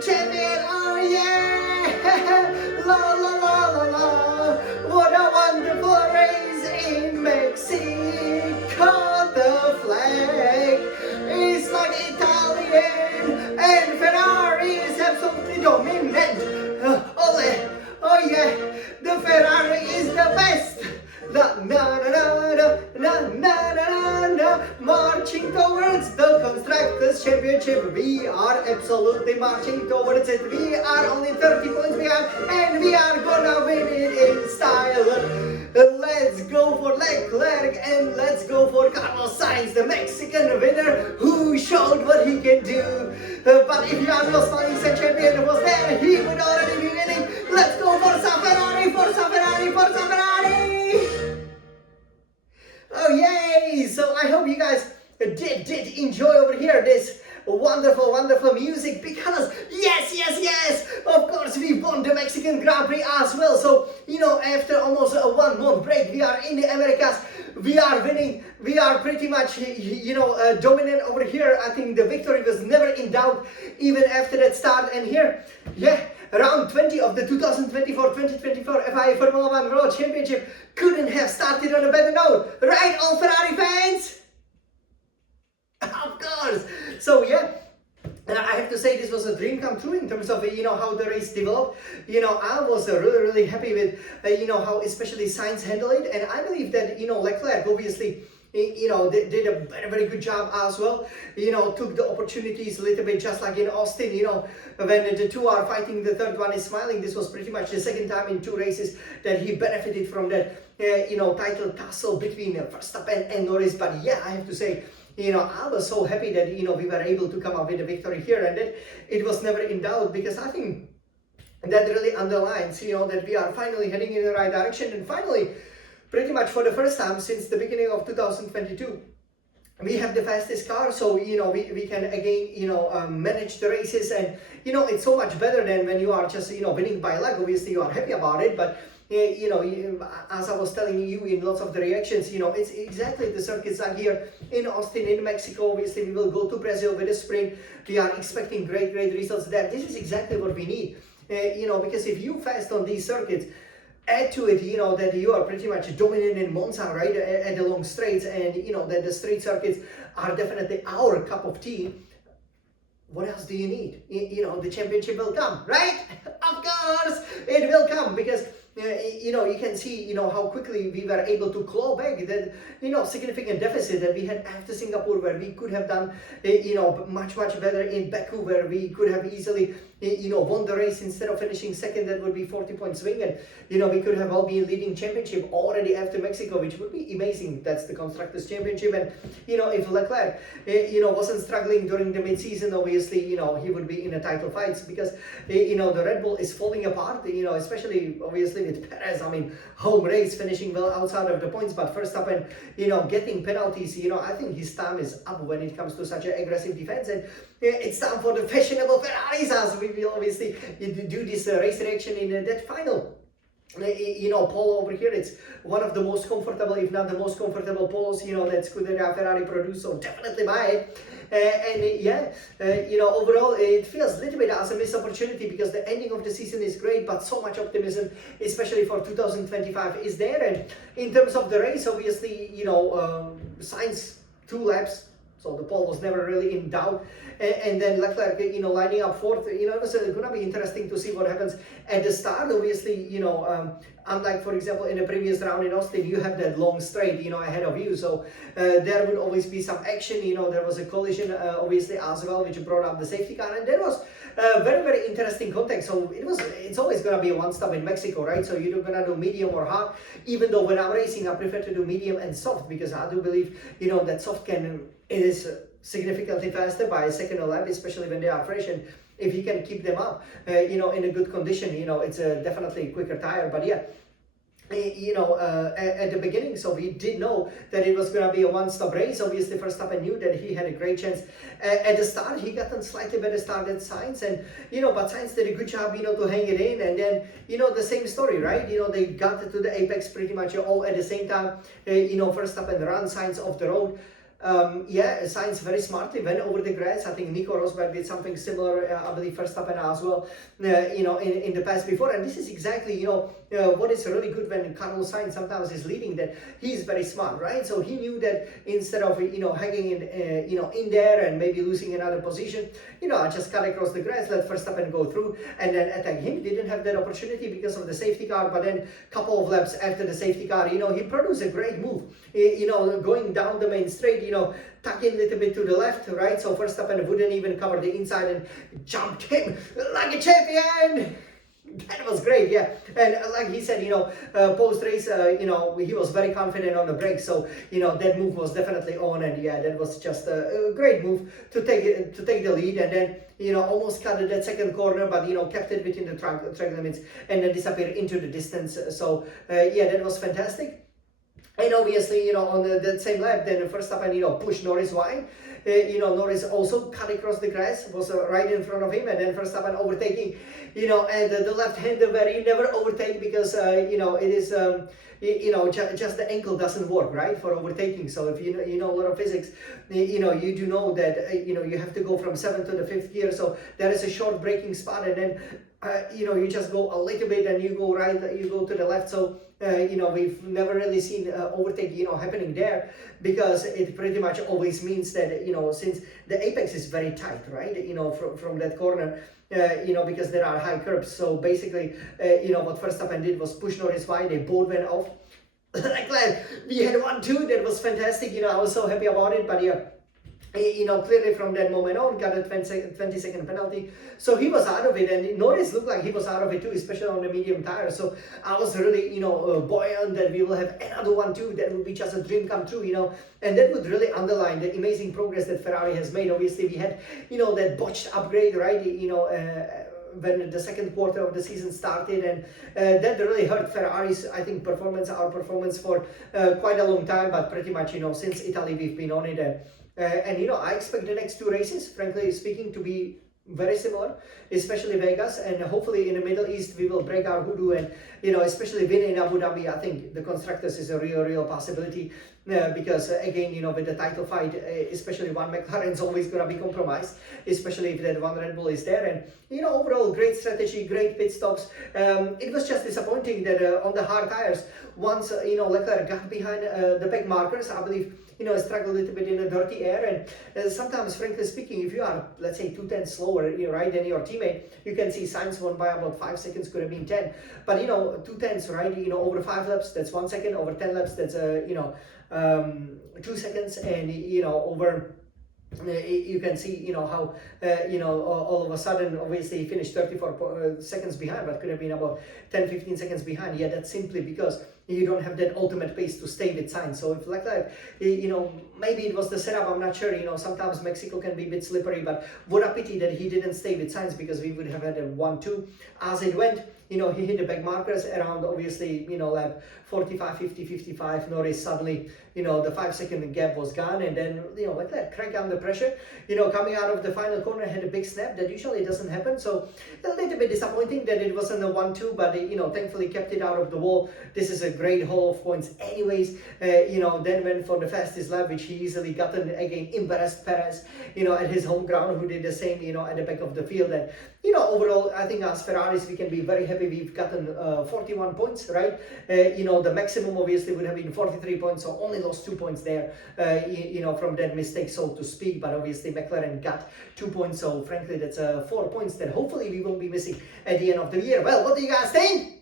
champion, oh yeah! La la la la la, what a wonderful race in Mexico. The flag is like Italian and Ferrari is absolutely dominant. Ole, oh yeah, the Ferrari is the best. Na na na na na na na na, marching towards the Constructors' Championship. We are absolutely marching towards it. We are only 30 points behind, and we are gonna win it in style. Let's go for Leclerc and let's go for Carlos Sainz, the Mexican winner who showed what he can do. But if Jan Rosberg, the champion, was there, he would already be winning. Let's go for Ferrari, for Ferrari, for Ferrari! Oh yay! So I hope you guys did enjoy over here this wonderful music, because yes, of course we won the Mexican Grand Prix as well. So after almost a 1 month break, we are in the Americas, we are winning, we are pretty much dominant over here. I think the victory was never in doubt even after that start. And here, round 20 of the 2024 FIA Formula 1 World Championship couldn't have started on a better note, right, all Ferrari fans? Of course. So and I have to say this was a dream come true in terms of how the race developed. I was really happy with how especially Sainz handled it, and I believe that Leclerc obviously did a very good job as well. Took the opportunities a little bit, just like in Austin. When the two are fighting, the third one is smiling. This was pretty much the second time in 2 races that he benefited from that title tussle between Verstappen and Norris. But I have to say, I was so happy that we were able to come up with a victory here, and that it was never in doubt, because I think that really underlines that we are finally heading in the right direction, and finally, pretty much for the first time since the beginning of 2022, we have the fastest car. So we can again manage the races, and it's so much better than when you are just winning by luck. Obviously you are happy about it, but as I was telling you in lots of the reactions, it's exactly the circuits like here in Austin, in Mexico. Obviously we will go to Brazil with a sprint. We are expecting great results there. This is exactly what we need, because if you fast on these circuits, add to it, that you are pretty much dominant in Monza, right, at the long straights, and that the straight circuits are definitely our cup of tea. What else do you need? The championship will come, right? Of course, it will come, because you can see how quickly we were able to claw back that significant deficit that we had after Singapore, where we could have done much better in Baku, where we could have easily won the race. Instead of finishing second, that would be 40-point swing, and we could have all been leading championship already after Mexico, which would be amazing. That's the Constructors' Championship, and if Leclerc wasn't struggling during the mid-season, obviously he would be in the title fights, because the Red Bull is falling apart, especially obviously with Perez. I mean, home race, finishing well outside of the points, but Verstappen getting penalties. I think his time is up when it comes to such an aggressive defense, and it's time for the fashionable Ferraris, as we will obviously do this race reaction in that final polo over here. It's one of the most comfortable, if not the most comfortable polos that Scuderia Ferrari produce, so definitely buy it. Overall it feels a little bit as a missed opportunity, because the ending of the season is great, but so much optimism, especially for 2025, is there. And in terms of the race, obviously Sainz 2 laps, so the pole was never really in doubt. And then Leclerc, lining up fourth. It was going to be interesting to see what happens at the start. Obviously, unlike, for example, in the previous round in Austin, you have that long straight, ahead of you. So there would always be some action. There was a collision, obviously, as well, which brought up the safety car. And there was very interesting contact. So it's always going to be a one-stop in Mexico, right? So you're going to do medium or hard. Even though when I'm racing, I prefer to do medium and soft, because I do believe, that soft is significantly faster by a second a lap, especially when they are fresh, and if you can keep them up in a good condition, it's a definitely quicker tire. But at the beginning, so we did know that it was going to be a one-stop race. Obviously Verstappen knew that he had a great chance at the start. He got a slightly better start than Sainz, and but Sainz did a good job to hang it in. And then the same story, right? They got to the apex pretty much all at the same time. Verstappen ran Sainz off the road. Yeah, Sainz very smartly went over the grass. I think Nico Rosberg did something similar, I believe Verstappen as well, in the past before. And this is exactly, what is really good when Carlos Sainz sometimes is leading, that he's very smart, right? So he knew that instead of, hanging in there and maybe losing another position, I just cut across the grass, let Verstappen go through and then attack him. Didn't have that opportunity because of the safety car, but then a couple of laps after the safety car, he produced a great move, going down the main straight, tucking a little bit to the left, right? So Verstappen wouldn't even cover the inside and jumped him like a champion. That was great, yeah. And like he said, post race, he was very confident on the brakes. So that move was definitely on, and yeah, that was just a great move to take the lead, and then almost cut that second corner, but kept it within the track limits, and then disappeared into the distance. So yeah, that was fantastic. And obviously, on that same lap, then Verstappen, pushed Norris wide. Norris also cut across the grass, was right in front of him, and then Verstappen overtaking, and the left-hander where you never overtake because, it is, just the ankle doesn't work, right, for overtaking. So if you know a lot of physics, you do know that, you have to go from 7th to the 5th gear. So there is a short braking spot, and then, you just go a little bit and you go right, you go to the left. So, we've never really seen overtake, happening there, because it pretty much always means that, since the apex is very tight, right, from that corner, because there are high curbs. So basically, what Verstappen did was push Norris wide, they both went off. Like, we had 1-2, that was fantastic, I was so happy about it, but yeah. Clearly from that moment on, got a 20-second penalty. So he was out of it, and Norris looked like he was out of it too, especially on the medium tire. So I was really, buoyant that we will have another one too. That would be just a dream come true, and that would really underline the amazing progress that Ferrari has made. Obviously, we had, that botched upgrade, right? When the second quarter of the season started, and that really hurt Ferrari's, I think, our performance for quite a long time. But pretty much, since Italy, we've been on it. And I expect the next two races, frankly speaking, to be very similar, especially Vegas, and hopefully in the Middle East we will break our hoodoo and especially win in Abu Dhabi. I think the constructors is a real possibility, because again, with the title fight, especially one McLaren is always going to be compromised, especially if that one Red Bull is there. And overall great strategy, great pit stops. It was just disappointing that on the hard tires, once Leclerc got behind the back markers, I believe struggle a little bit in the dirty air, and sometimes, frankly speaking, if you are, let's say, 2/10 slower, right, than your teammate, you can see Sainz won by about 5 seconds, could have been 10, but 2/10, right, over 5 laps, that's 1 second, over 10 laps, that's 2 seconds, and over. You can see, how, all of a sudden, obviously, he finished 34 seconds behind, but could have been about 10-15 seconds behind. Yeah, that's simply because you don't have that ultimate pace to stay with Sainz. So if like that, maybe it was the setup, I'm not sure. Sometimes Mexico can be a bit slippery, but what a pity that he didn't stay with Sainz, because we would have had a 1-2 as it went. He hit the back markers around, obviously, lap 45, 50, 55. Norris suddenly, the 5-second gap was gone, and then, like that, crank under pressure, coming out of the final corner, had a big snap that usually doesn't happen. So a little bit disappointing that it wasn't a 1-2, but, thankfully kept it out of the wall. This is a great haul of points anyways. Then went for the fastest lap, which he easily gotten. Again, embarrassed Perez, at his home ground, who did the same, at the back of the field. And, overall, I think as Ferraris, we can be very happy. We've gotten 41 points, right? The maximum obviously would have been 43 points, so only lost 2 points there, from that mistake, so to speak. But obviously McLaren got 2 points, so frankly, that's 4 points that hopefully we won't be missing at the end of the year. Well, what do you guys think?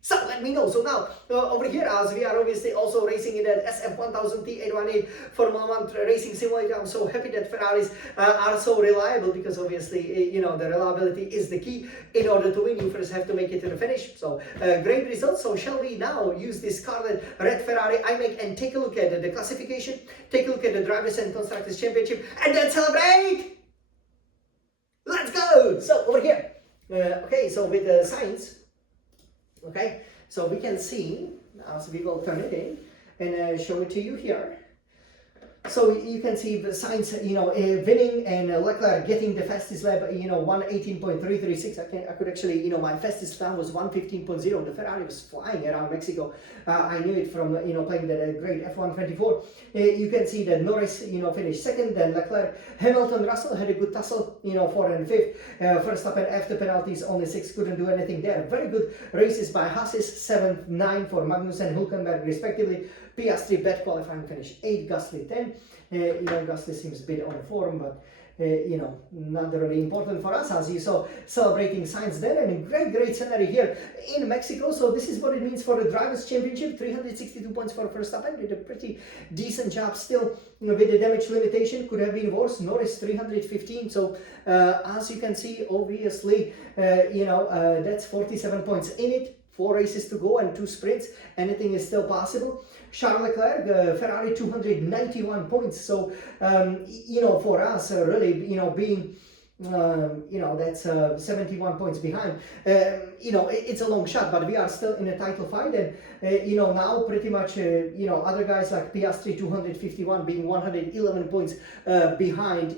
So let me know. So now, over here, as we are obviously also racing in that SF1000T818 Formula 1 racing simulator, I'm so happy that Ferraris are so reliable, because obviously, the reliability is the key. In order to win, you first have to make it to the finish. So, great results. So shall we now use this scarlet red Ferrari iMac and take a look at the classification, take a look at the Drivers' and Constructors' Championship, and then celebrate? Let's go! So, over here. Okay, so with the Sainz, okay, so we can see, as we will turn it in and show it to you here. So you can see the Sainz, winning, and Leclerc getting the fastest lap, 1:18.336. I could actually, my fastest time was 1:15.0. The Ferrari was flying around Mexico. I knew it from, playing that great F1 24. You can see that Norris, finished second, then Leclerc. Hamilton, Russell had a good tussle, 4th and 5th. Verstappen after penalties, only 6, couldn't do anything there. Very good races by Hasses, 7th, 9 for Magnussen, Hülkenberg respectively. Piastri bad qualifying finish, 8, Gasly 10. Gasly seems a bit on form, but not really important for us, as you saw celebrating Sainz there, and a great scenario here in Mexico. So this is what it means for the Drivers' Championship. 362 points for Verstappen, did a pretty decent job still, with the damage limitation, could have been worse. Norris 315, so as you can see, obviously, that's 47 points in it. 4 races to go and 2 sprints. Anything is still possible. Charles Leclerc, Ferrari 291 points. So, for us, really, being, that's 71 points behind. It's a long shot, but we are still in a title fight. And, now pretty much, other guys like Piastri 251 being 111 points behind,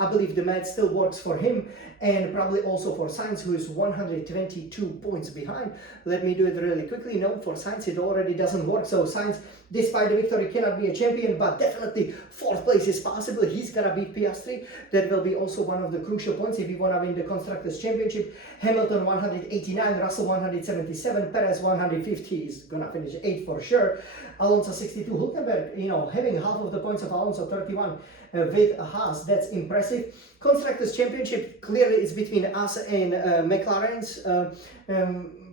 I believe the math still works for him, and probably also for Sainz, who is 122 points behind. Let me do it really quickly. No, for Sainz it already doesn't work. So Sainz, despite the victory, cannot be a champion, but definitely 4th place is possible. He's gonna beat Piastri. That will be also one of the crucial points if you wanna win the Constructors' Championship. Hamilton 189, Russell 177, Perez 150. He's gonna finish 8th for sure. Alonso 62, Hülkenberg, having half of the points of Alonso, 31. With Haas, that's impressive. Constructors' Championship clearly is between us and McLaren's.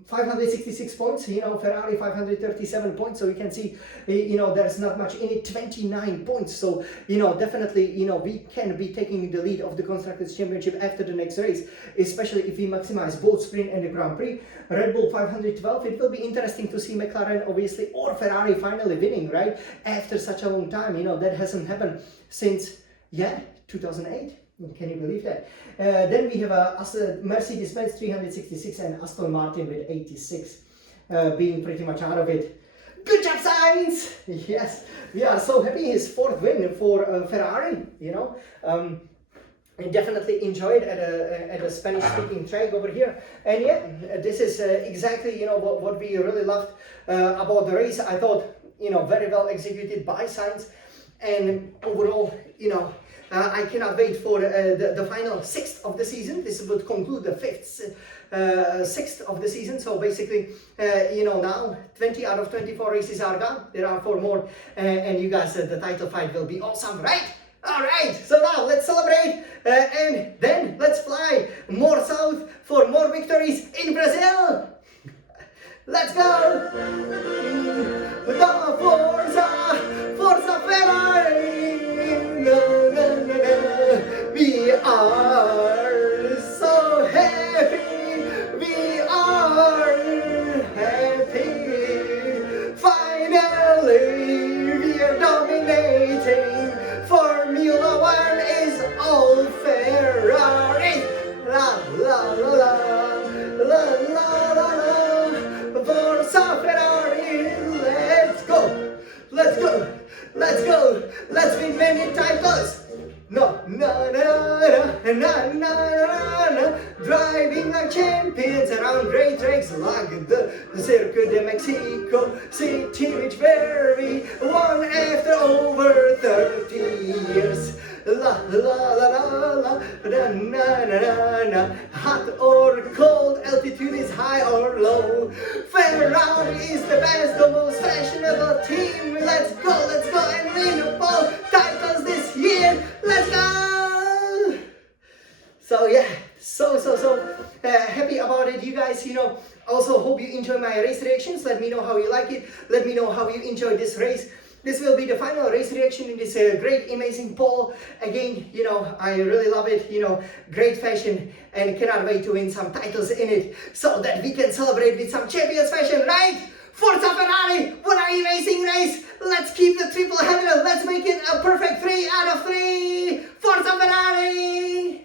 566 points, Ferrari 537 points, so you can see, there's not much in it, 29 points, so, definitely, we can be taking the lead of the Constructors' Championship after the next race, especially if we maximize both sprint and the Grand Prix. Red Bull 512, it will be interesting to see McLaren, obviously, or Ferrari finally winning, right, after such a long time, that hasn't happened since, 2008. Can you believe that? Then we have Mercedes-Benz 366 and Aston Martin with 86, being pretty much out of it. Good job, Sainz! Yes, we are so happy. His 4th win for Ferrari, I definitely enjoyed at a Spanish-speaking track over here. And this is exactly, what we really loved about the race. I thought, very well executed by Sainz. And overall, I cannot wait for the final 6th of the season. This would conclude the 6th of the season. So basically, now 20 out of 24 races are gone. There are 4 more, and you guys, the title fight will be awesome, right? All right. So now let's celebrate, and then let's fly more south for more victories in Brazil. Let's go! The Forza Ferrari! We are so happy! We are happy! Finally, we are dominating! Formula One is all Ferrari! La la la la la la la la! Forza Ferrari, let's go, let's go, let's go, let's win many titles. No, no, no, no, no, no, no, driving like champions around great tracks like the Circuit de Mexico City, which where we won after over 30 years. La la la la la, na na na na, hot or cold, altitude is high or low. Ferrari is the best, the most fashionable team. Let's go and win all titles this year. Let's go! So so happy about it, you guys. Also hope you enjoy my race reactions. Let me know how you like it. Let me know how you enjoyed this race. This will be the final race reaction in this great, amazing pole. Again, I really love it, great fashion, and cannot wait to win some titles in it so that we can celebrate with some champions fashion, right? Forza Ferrari, what an amazing race! Let's keep the triple header, let's make it a perfect 3 out of 3! Forza Ferrari!